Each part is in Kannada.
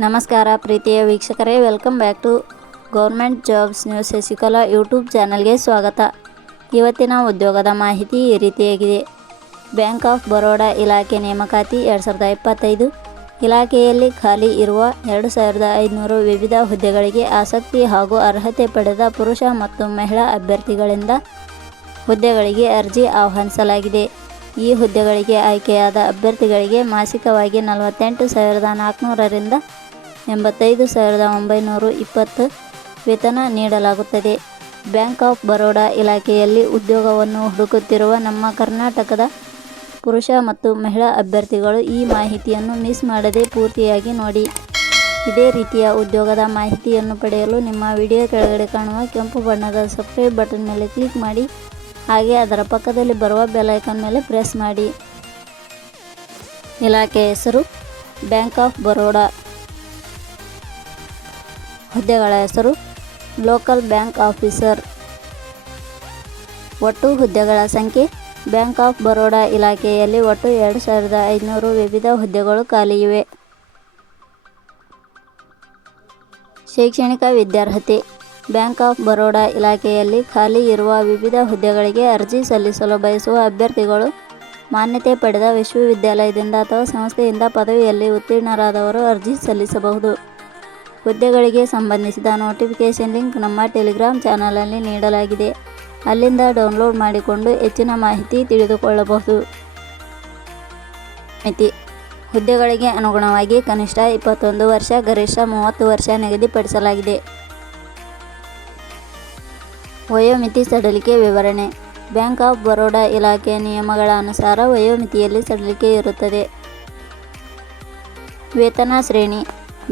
ನಮಸ್ಕಾರ ಪ್ರೀತಿಯ ವೀಕ್ಷಕರೇ welcome back to government jobs news Shashikala YouTube ಚಾನಲ್ಗೆ ಸ್ವಾಗತ. ಇವತ್ತಿನ ಉದ್ಯೋಗದ ಮಾಹಿತಿ ಈ ರೀತಿಯಾಗಿದೆ. ಬ್ಯಾಂಕ್ ಆಫ್ ಬರೋಡಾ ಇಲಾಖೆ ನೇಮಕಾತಿ ಎರಡು ಸಾವಿರದ ಇಪ್ಪತ್ತೈದು. ಇಲಾಖೆಯಲ್ಲಿ ಖಾಲಿ ಇರುವ ಎರಡು ಸಾವಿರದ ಐದುನೂರು ವಿವಿಧ ಹುದ್ದೆಗಳಿಗೆ ಆಸಕ್ತಿ ಹಾಗೂ ಅರ್ಹತೆ ಪಡೆದ ಪುರುಷ ಮತ್ತು ಮಹಿಳಾ ಅಭ್ಯರ್ಥಿಗಳಿಂದ ಹುದ್ದೆಗಳಿಗೆ ಅರ್ಜಿ ಆಹ್ವಾನಿಸಲಾಗಿದೆ. ಈ ಹುದ್ದೆಗಳಿಗೆ ಆಯ್ಕೆಯಾದ ಅಭ್ಯರ್ಥಿಗಳಿಗೆ ಮಾಸಿಕವಾಗಿ ನಲವತ್ತೆಂಟು ಸಾವಿರದ ನಾಲ್ಕುನೂರರಿಂದ ಎಂಬತ್ತೈದು ಸಾವಿರದ ಒಂಬೈನೂರು ಇಪ್ಪತ್ತು ವೇತನ ನೀಡಲಾಗುತ್ತದೆ. ಬ್ಯಾಂಕ್ ಆಫ್ ಬರೋಡಾ ಇಲಾಖೆಯಲ್ಲಿ ಉದ್ಯೋಗವನ್ನು ಹುಡುಕುತ್ತಿರುವ ನಮ್ಮ ಕರ್ನಾಟಕದ ಪುರುಷ ಮತ್ತು ಮಹಿಳಾ ಅಭ್ಯರ್ಥಿಗಳು ಈ ಮಾಹಿತಿಯನ್ನು ಮಿಸ್ ಮಾಡದೆ ಪೂರ್ತಿಯಾಗಿ ನೋಡಿ. ಇದೇ ರೀತಿಯ ಉದ್ಯೋಗದ ಮಾಹಿತಿಯನ್ನು ಪಡೆಯಲು ನಿಮ್ಮ ವಿಡಿಯೋ ಕೆಳಗಡೆ ಕಾಣುವ ಕೆಂಪು ಬಣ್ಣದ ಸಬ್ಸ್ಕ್ರೈಬ್ ಬಟನ್ ಮೇಲೆ ಕ್ಲಿಕ್ ಮಾಡಿ. ಹಾಗೆ ಅದರ ಪಕ್ಕದಲ್ಲಿ ಬರುವ ಬೆಲ್ ಐಕಾನ್ ಮೇಲೆ ಪ್ರೆಸ್ ಮಾಡಿ. ಇಲಾಖೆಯ ಹೆಸರು ಬ್ಯಾಂಕ್ ಆಫ್ ಬರೋಡಾ ಹುದ್ದೆಗಳ ಹೆಸರು ಲೋಕಲ್ ಬ್ಯಾಂಕ್ ಆಫೀಸರ್ ಒಟ್ಟು ಹುದ್ದೆಗಳ ಸಂಖ್ಯೆ ಬ್ಯಾಂಕ್ ಆಫ್ ಬರೋಡಾ ಇಲಾಖೆಯಲ್ಲಿ ಒಟ್ಟು ಎರಡು ಸಾವಿರದ ಐದುನೂರು ವಿವಿಧ ಹುದ್ದೆಗಳು ಖಾಲಿ ಇವೆ. ಶೈಕ್ಷಣಿಕ ವಿದ್ಯಾರ್ಹತೆ ಬ್ಯಾಂಕ್ ಆಫ್ ಬರೋಡಾ ಇಲಾಖೆಯಲ್ಲಿ ಖಾಲಿ ಇರುವ ವಿವಿಧ ಹುದ್ದೆಗಳಿಗೆ ಅರ್ಜಿ ಸಲ್ಲಿಸಲು ಬಯಸುವ ಅಭ್ಯರ್ಥಿಗಳು ಮಾನ್ಯತೆ ಪಡೆದ ವಿಶ್ವವಿದ್ಯಾಲಯದಿಂದ ಅಥವಾ ಸಂಸ್ಥೆಯಿಂದ ಪದವಿಯಲ್ಲಿ ಉತ್ತೀರ್ಣರಾದವರು ಅರ್ಜಿ ಸಲ್ಲಿಸಬಹುದು. ಹುದ್ದೆಗಳಿಗೆ ಸಂಬಂಧಿಸಿದ ನೋಟಿಫಿಕೇಷನ್ ಲಿಂಕ್ ನಮ್ಮ ಟೆಲಿಗ್ರಾಮ್ ಚಾನಲಲ್ಲಿ ನೀಡಲಾಗಿದೆ. ಅಲ್ಲಿಂದ ಡೌನ್ಲೋಡ್ ಮಾಡಿಕೊಂಡು ಹೆಚ್ಚಿನ ಮಾಹಿತಿ ತಿಳಿದುಕೊಳ್ಳಬಹುದು. ಮಿತಿ. ಹುದ್ದೆಗಳಿಗೆ ಅನುಗುಣವಾಗಿ ಕನಿಷ್ಠ ಇಪ್ಪತ್ತೊಂದು ವರ್ಷ, ಗರಿಷ್ಠ ಮೂವತ್ತು ವರ್ಷ ನಿಗದಿಪಡಿಸಲಾಗಿದೆ. ವಯೋಮಿತಿ ಸಡಿಲಿಕೆ ವಿವರಣೆ. ಬ್ಯಾಂಕ್ ಆಫ್ ಬರೋಡಾ ಇಲಾಖೆಯ ನಿಯಮಗಳ ಅನುಸಾರ ವಯೋಮಿತಿಯಲ್ಲಿ ಸಡಿಲಿಕೆ ಇರುತ್ತದೆ. ವೇತನ ಶ್ರೇಣಿ.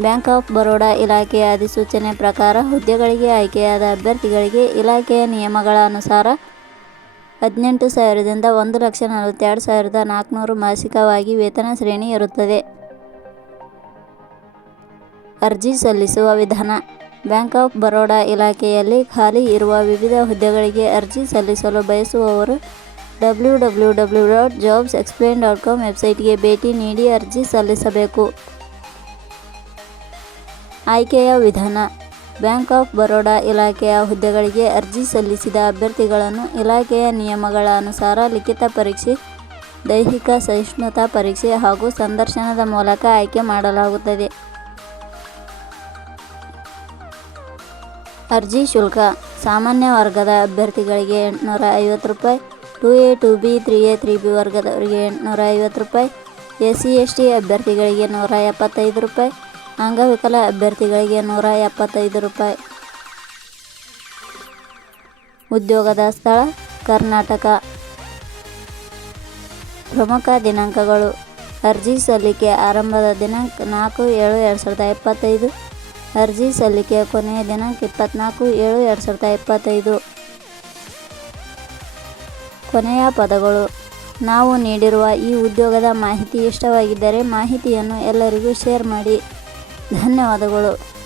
ಬ್ಯಾಂಕ್ ಆಫ್ ಬರೋಡಾ ಇಲಾಖೆಯ ಅಧಿಸೂಚನೆ ಪ್ರಕಾರ ಹುದ್ದೆಗಳಿಗೆ ಆಯ್ಕೆಯಾದ ಅಭ್ಯರ್ಥಿಗಳಿಗೆ ಇಲಾಖೆಯ ನಿಯಮಗಳ ಅನುಸಾರ ಹದಿನೆಂಟು ಸಾವಿರದಿಂದ ಒಂದು ಲಕ್ಷ ನಲವತ್ತೆರಡು ಸಾವಿರದ ನಾಲ್ಕುನೂರು ಮಾಸಿಕವಾಗಿ ವೇತನ ಶ್ರೇಣಿ ಇರುತ್ತದೆ. ಅರ್ಜಿ ಸಲ್ಲಿಸುವ ವಿಧಾನ. ಬ್ಯಾಂಕ್ ಆಫ್ ಬರೋಡಾ ಇಲಾಖೆಯಲ್ಲಿ ಖಾಲಿ ಇರುವ ವಿವಿಧ ಹುದ್ದೆಗಳಿಗೆ ಅರ್ಜಿ ಸಲ್ಲಿಸಲು ಬಯಸುವವರು W W W dot jobs explain dot com ವೆಬ್ಸೈಟ್ಗೆ ಭೇಟಿ ನೀಡಿ ಅರ್ಜಿ ಸಲ್ಲಿಸಬೇಕು. ಆಯ್ಕೆಯ ವಿಧಾನ. ಬ್ಯಾಂಕ್ ಆಫ್ ಬರೋಡಾ ಇಲಾಖೆಯ ಹುದ್ದೆಗಳಿಗೆ ಅರ್ಜಿ ಸಲ್ಲಿಸಿದ ಅಭ್ಯರ್ಥಿಗಳನ್ನು ಇಲಾಖೆಯ ನಿಯಮಗಳ ಅನುಸಾರ ಲಿಖಿತ ಪರೀಕ್ಷೆ, ದೈಹಿಕ ಸಹಿಷ್ಣುತಾ ಪರೀಕ್ಷೆ ಹಾಗೂ ಸಂದರ್ಶನದ ಮೂಲಕ ಆಯ್ಕೆ ಮಾಡಲಾಗುತ್ತದೆ. ಅರ್ಜಿ ಶುಲ್ಕ. ಸಾಮಾನ್ಯ ವರ್ಗದ ಅಭ್ಯರ್ಥಿಗಳಿಗೆ ಎಂಟುನೂರ ಐವತ್ತು ರೂಪಾಯಿ. Two A, two B, three A, three B ವರ್ಗದವರಿಗೆ ಎಂಟುನೂರ ಐವತ್ತು ರೂಪಾಯಿ. ಎ ಸಿ ಎಸ್ ಟಿ ಅಭ್ಯರ್ಥಿಗಳಿಗೆ ನೂರ ಎಪ್ಪತ್ತೈದು ರೂಪಾಯಿ. ಅಂಗವಿಕಲ ಅಭ್ಯರ್ಥಿಗಳಿಗೆ ನೂರ ಎಪ್ಪತ್ತೈದು ರೂಪಾಯಿ. ಉದ್ಯೋಗದ ಸ್ಥಳ, ಕರ್ನಾಟಕ. ಪ್ರಮುಖ ದಿನಾಂಕಗಳು. ಅರ್ಜಿ ಸಲ್ಲಿಕೆ ಆರಂಭದ ದಿನಾಂಕ ನಾಲ್ಕು ಏಳು ಎರಡು ಸಾವಿರದ ಇಪ್ಪತ್ತೈದು. ಅರ್ಜಿ ಸಲ್ಲಿಕೆಯ ಕೊನೆಯ ದಿನಾಂಕ ಇಪ್ಪತ್ತ್ನಾಲ್ಕು ಏಳು ಎರಡು ಸಾವಿರದ ಇಪ್ಪತ್ತೈದು. ಕೊನೆಯ ಪದಗಳು. ನಾವು ನೀಡಿರುವ ಈ ಉದ್ಯೋಗದ ಮಾಹಿತಿ ಇಷ್ಟವಾಗಿದ್ದರೆ ಮಾಹಿತಿಯನ್ನು ಎಲ್ಲರಿಗೂ ಶೇರ್ ಮಾಡಿ. ಧನ್ಯವಾದಗಳು.